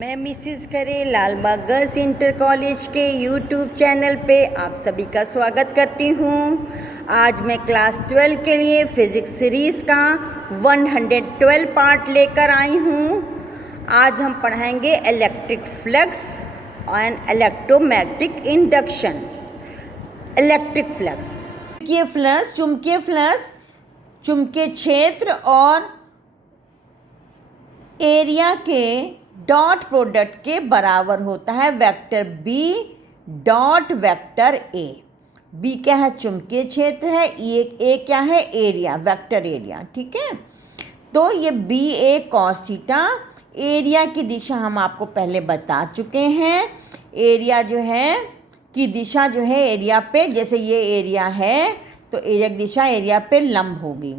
मैं मिसिस करे Lalbagh girls inter college के यूट्यूब चैनल पे आप सभी का स्वागत करती हूँ। आज मैं क्लास 12 के लिए फिज़िक्स सीरीज़ का 112 पार्ट लेकर आई हूँ। आज हम पढ़ाएंगे electric flux and electromagnetic induction. Electric flux, चुंबकीय फ्लक्स चुंबकीय क्षेत्र और एरिया के डॉट प्रोडक्ट के बराबर होता है vector B dot vector A. B क्या है? चुंबकीय क्षेत्र है। ए क्या है? Area, vector area. ठीक है, तो ये B A cos theta. Area की दिशा हम आपको पहले बता चुके हैं। एरिया जो है की दिशा जो है एरिया पे, जैसे ये एरिया है तो एरिया की दिशा एरिया पे लंब होगी।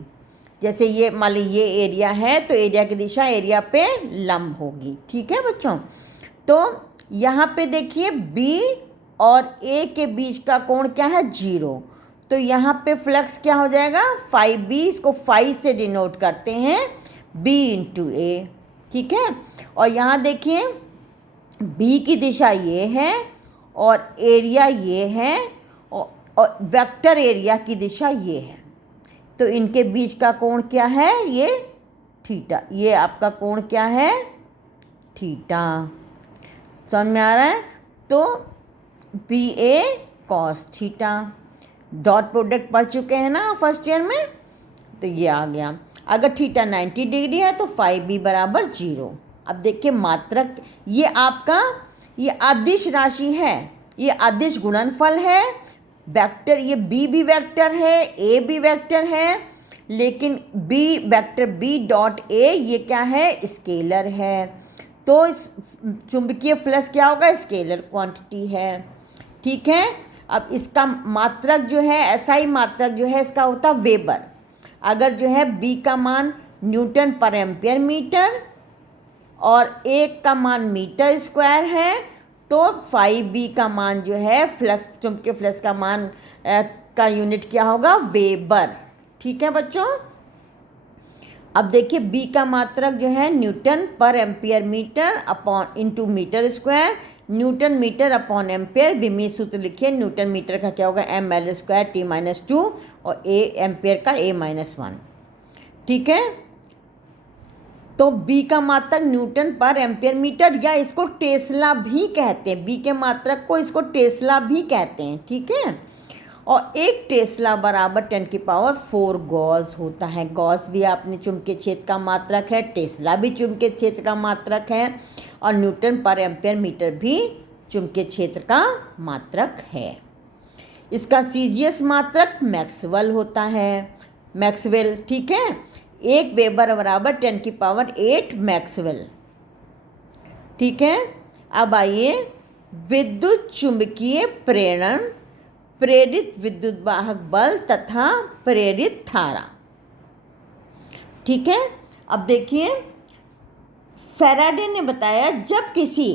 जैसे ये मान ली ये एरिया है तो एरिया की दिशा एरिया पे लंब होगी। ठीक है बच्चों, तो यहाँ पे देखिए बी और ए के बीच का कोण क्या है? 0। तो यहाँ पे फ्लक्स क्या हो जाएगा? Phi B. इसको फाई से डिनोट करते हैं, बी इंटू ए। ठीक है, और यहाँ देखिए बी की दिशा ये है और एरिया ये है और वेक्टर एरिया की दिशा ये है। तो इनके बीच का कोण क्या है? ये थीटा। ये आपका कोण क्या है? थीटा। समझ में आ रहा है? तो B A cos theta. Dot product पढ़ चुके हैं ना फर्स्ट ईयर में, तो ये आ गया। अगर थीटा 90 डिग्री है तो फाई बी बराबर 0। अब देखिए मात्रक, ये आपका ये अदिश राशि है, ये अदिश गुणनफल है। वेक्टर, ये बी भी वेक्टर है, ए भी वेक्टर है, लेकिन B vector B dot A ये क्या है? स्केलर है। तो चुंबकीय फ्लक्स क्या होगा? स्केलर क्वांटिटी है। ठीक है, अब इसका मात्रक जो है, एसआई मात्रक जो है इसका होता वेबर। अगर जो है बी का मान न्यूटन पर एम्पियर मीटर और ए का मान मीटर स्क्वायर है तो फाई बी का मान जो है फ्लक्स, चुंबकीय फ्लक्स का मान का यूनिट क्या होगा? वेबर। ठीक है बच्चों, अब देखिए बी का मात्रक जो है newton per ampere metre upon into metre square. Newton metre upon ampere, विमीय सूत्र लिखिए। न्यूटन मीटर का क्या होगा? M L square T minus 2 और ए एम्पियर का ए माइनस 1। ठीक है, तो बी का मात्रक न्यूटन पर एम्पियर मीटर, या इसको टेस्ला भी कहते हैं। बी के मात्रक को इसको टेस्ला भी कहते हैं। ठीक है, और एक टेस्ला बराबर 10⁴ गॉस होता है। गॉस भी आपने चुंबकीय क्षेत्र का मात्रक है, टेस्ला भी चुंबकीय क्षेत्र का मात्रक है, और न्यूटन पर एम्पियर मीटर भी चुंबकीय क्षेत्र का मात्रक है। इसका सीजीएस मात्रक मैक्सवेल होता है, मैक्सवेल। ठीक है, 1 वेबर बराबर 10⁸ मैक्सवेल। ठीक है, अब आइए विद्युत चुंबकीय प्रेरण, प्रेरित विद्युत वाहक बल तथा प्रेरित धारा। ठीक है, अब देखिए फैराडे ने बताया जब किसी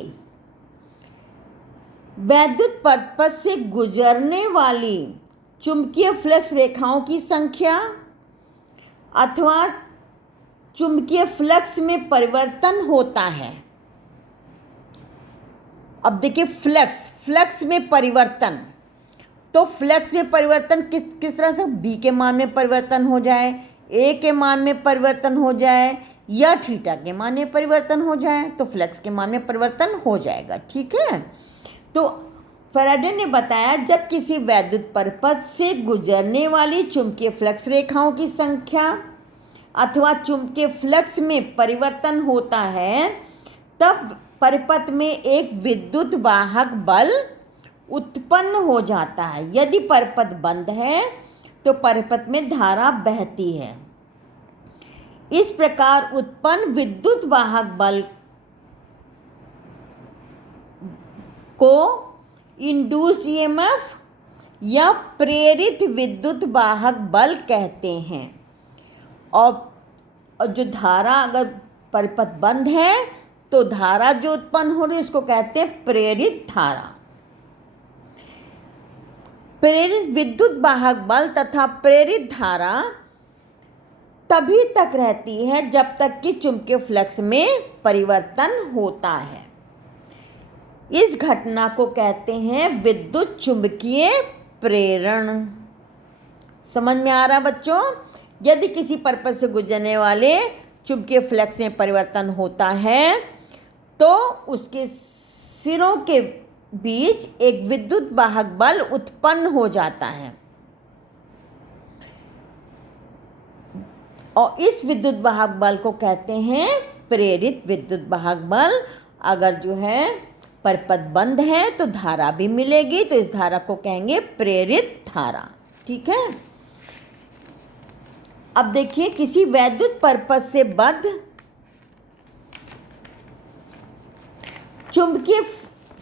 वैद्युत पथ से गुजरने वाली चुंबकीय फ्लक्स रेखाओं की संख्या अथवा चुंबकीय फ्लक्स में परिवर्तन होता है। अब देखिए फ्लक्स में परिवर्तन, तो फ्लक्स में परिवर्तन किस तरह से? बी के मान में परिवर्तन हो जाए, ए के मान में परिवर्तन हो जाए, या थीटा के मान में परिवर्तन हो जाए, तो फ्लक्स के मान में परिवर्तन हो जाएगा। ठीक है, तो फैराडे ने बताया जब किसी वैद्युत परिपथ से गुजरने वाली चुंबकीय फ्लक्स रेखाओं की संख्या अथवा चुंबकीय फ्लक्स में परिवर्तन होता है तब परिपथ में एक विद्युत वाहक बल उत्पन्न हो जाता है। यदि परिपथ बंद है तो परिपथ में धारा बहती है। इस प्रकार उत्पन्न विद्युत वाहक बल को इंड्यूस्ड ईएमएफ या प्रेरित विद्युत वाहक बल कहते हैं। और जो धारा, अगर परिपथ बंद है तो धारा जो उत्पन्न हो रही है इसको कहते हैं प्रेरित धारा। प्रेरित विद्युत वाहक बल तथा प्रेरित धारा तभी तक रहती है जब तक कि चुंबकीय फ्लक्स में परिवर्तन होता है। इस घटना को कहते हैं विद्युत चुंबकीय प्रेरण। समझ में आ रहा बच्चों? यदि किसी परपथ से गुजरने वाले चुंबकीय फ्लक्स में परिवर्तन होता है तो उसके सिरों के बीच एक विद्युत वाहक बल उत्पन्न हो जाता है और इस विद्युत वाहक बल को कहते हैं प्रेरित विद्युत वाहक बल। अगर जो है परपथ बंद है तो धारा भी मिलेगी, तो इस धारा को कहेंगे प्रेरित धारा। ठीक है। अब देखिए, किसी वैद्युत परपथ से बद्ध चुंबकीय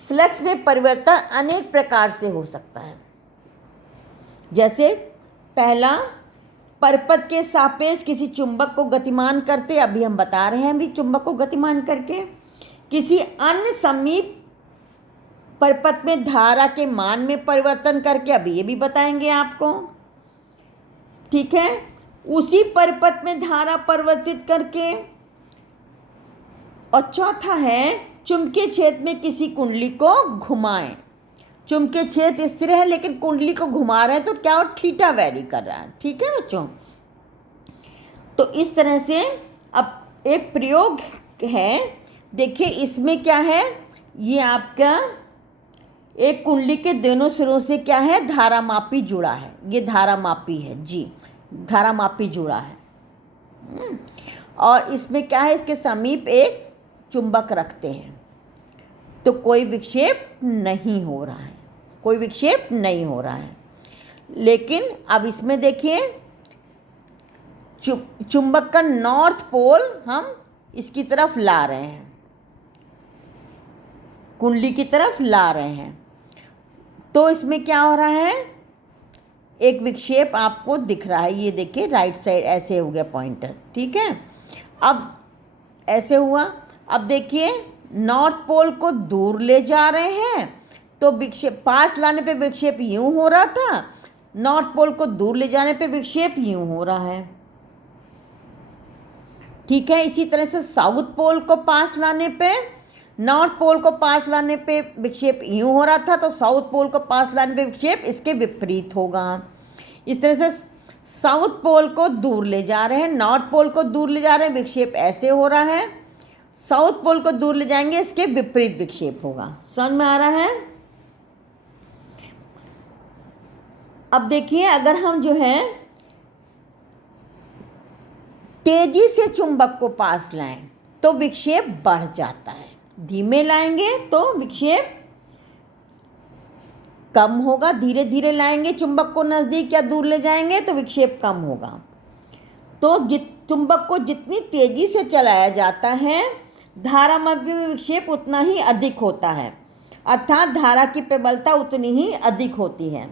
फ्लक्स में परिवर्तन अनेक प्रकार से हो सकता है। जैसे पहला, परपथ के सापेक्ष किसी चुंबक को गतिमान करते, अभी हम बता रहे हैं भी चुंबक को गतिमान करके, किसी अन्य समीप परपथ में धारा के मान में परिवर्तन करके, अभी ये भी बताएंगे आपको। ठीक है। उसी परपथ में धारा परिवर्तित करके, और चौथा है चुंबकीय क्षेत्र में किसी कुंडली को घुमाएं। चुंबकीय क्षेत्र स्थिर है लेकिन कुंडली को घुमा रहे हैं तो क्या, और थीटा वैरी कर रहा है। ठीक है बच्चों। तो इस तरह से अब एक प्रयोग है, देखिए इसमें क्या है, ये आपका एक कुंडली के दोनों सिरों से क्या है, धारामापी जुड़ा है। ये धारामापी है जी, धारामापी जुड़ा है। और इसमें क्या है, इसके समीप एक चुंबक रखते हैं तो कोई विक्षेप नहीं हो रहा है, कोई विक्षेप नहीं हो रहा है। लेकिन अब इसमें देखिए, चुंबक का नॉर्थ पोल हम इसकी तरफ ला रहे हैं, कुंडली की तरफ ला रहे हैं, तो इसमें क्या हो रहा है, एक विक्षेप आपको दिख रहा है। ये देखिए राइट साइड ऐसे हो गया पॉइंटर। ठीक है। अब ऐसे हुआ। अब देखिए, नॉर्थ पोल को दूर ले जा रहे हैं तो विक्षेप, पास लाने पे विक्षेप यूं हो रहा था, नॉर्थ पोल को दूर ले जाने पे विक्षेप यूं हो रहा है। ठीक है। इसी तरह से साउथ पोल को पास लाने पे, नॉर्थ पोल को पास लाने पे विक्षेप यूं हो रहा था, तो साउथ पोल को पास लाने पे विक्षेप इसके विपरीत होगा। इस तरह से साउथ पोल को दूर ले जा रहे हैं, नॉर्थ पोल को दूर ले जा रहे हैं, विक्षेप ऐसे हो रहा है। साउथ पोल को दूर ले जाएंगे, इसके विपरीत विक्षेप होगा। समझ में आ रहा है? अब देखिए, अगर हम जो है तेजी से चुंबक को पास लाएं तो विक्षेप बढ़ जाता है, धीमे लाएंगे तो विक्षेप कम होगा, धीरे धीरे लाएंगे चुंबक को नज़दीक या दूर ले जाएंगे तो विक्षेप कम होगा। तो चुंबक को जितनी तेजी से चलाया जाता है, धारामापी में विक्षेप उतना ही अधिक होता है, अर्थात धारा की प्रबलता उतनी ही अधिक होती है।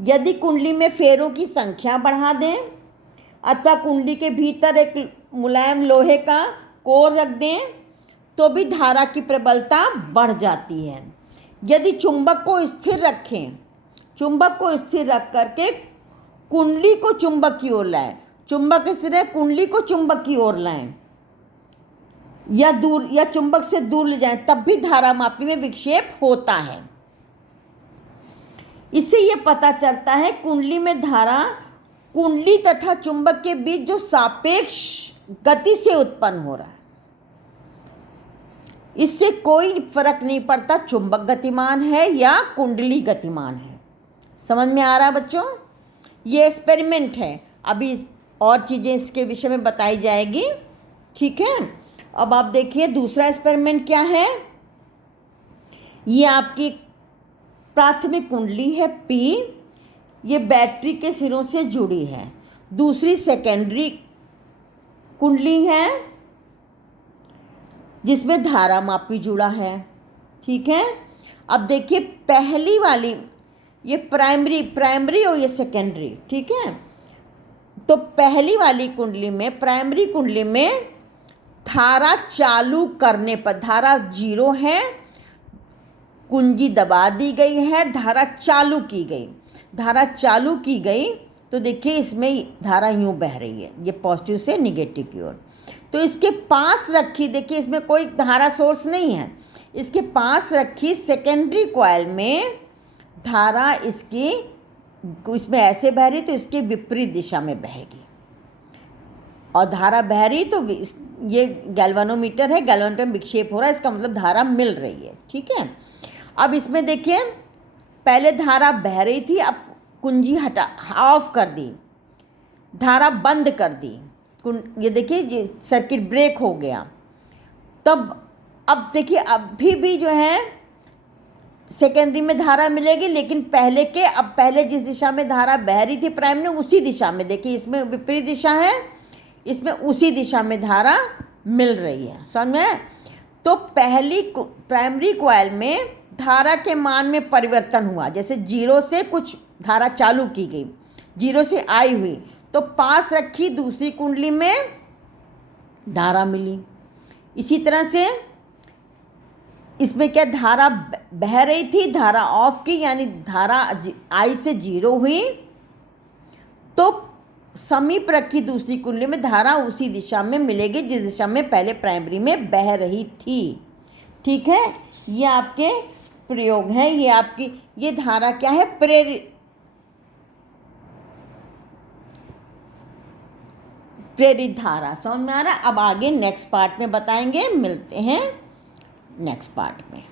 यदि कुंडली में फेरों की संख्या बढ़ा दें अथवा कुंडली के भीतर एक मुलायम लोहे का कोर रख दें तो भी धारा की प्रबलता बढ़ जाती है। यदि चुंबक को स्थिर रखें, चुंबक को स्थिर रख करके कुंडली को चुंबक की ओर लाएं, चुंबक स्थिर है, कुंडली को चुंबक की ओर लाएं या दूर या चुंबक से दूर ले जाएं, तब भी धारामापी में विक्षेप होता है। इससे ये पता चलता है कुंडली में धारा कुंडली तथा चुंबक के बीच जो सापेक्ष गति से उत्पन्न हो रहा है, इससे कोई फर्क नहीं पड़ता चुंबक गतिमान है या कुंडली गतिमान है। समझ में आ रहा है बच्चों? ये एक्सपेरिमेंट है, अभी और चीज़ें इसके विषय में बताई जाएगी। ठीक है। अब आप देखिए दूसरा एक्सपेरिमेंट क्या है। ये आपकी प्राथमिक कुंडली है P, ये बैटरी के सिरों से जुड़ी है। दूसरी सेकेंडरी कुंडली है जिसमें धारामापी जुड़ा है। ठीक है। अब देखिए पहली वाली ये प्राइमरी और ये सेकेंडरी। ठीक है। तो पहली वाली कुंडली में, प्राइमरी कुंडली में धारा चालू करने पर, धारा 0 है, कुंजी दबा दी गई है, धारा चालू की गई, धारा चालू की गई तो देखिए इसमें धारा यूँ बह रही है, ये पॉजिटिव से निगेटिव की ओर। तो इसके पास रखी, देखिए इसमें कोई धारा सोर्स नहीं है, इसके पास रखी सेकेंडरी कॉइल में धारा इसकी इसमें ऐसे बह रही तो इसके विपरीत दिशा में बहेगी, और धारा बह रही तो ये गैल्वेनोमीटर है, गैल्वेनोमीटर में विक्षेप हो रहा है, इसका मतलब धारा मिल रही है। ठीक है, अब इसमें देखिए पहले धारा बह रही थी, अब कुंजी हटा ऑफ कर दी, धारा बंद कर दी, ये देखिए ये सर्किट ब्रेक हो गया। तब अब देखिए अभी भी जो है सेकेंडरी में धारा मिलेगी, लेकिन पहले जिस दिशा में धारा बह रही थी प्राइमरी उसी दिशा में, देखिए इसमें विपरीत दिशा है, इसमें उसी दिशा में धारा मिल रही है। समझ में? तो पहली प्राइमरी कॉइल में धारा के मान में परिवर्तन हुआ, जैसे 0 से कुछ धारा चालू की गई, 0 से आई हुई, तो पास रखी दूसरी कुंडली में धारा मिली। इसी तरह से इसमें क्या धारा बह रही थी, धारा ऑफ की, यानी धारा आई से 0 हुई, तो समीप रखी दूसरी कुंडली में धारा उसी दिशा में मिलेगी जिस दिशा में पहले प्राइमरी में बह रही थी। ठीक है, ये आपके प्रयोग हैं, ये आपकी ये धारा क्या है, प्रेरित धारा। समझ में आ रहा है? अब आगे नेक्स्ट पार्ट में बताएंगे, मिलते हैं नेक्स्ट पार्ट में।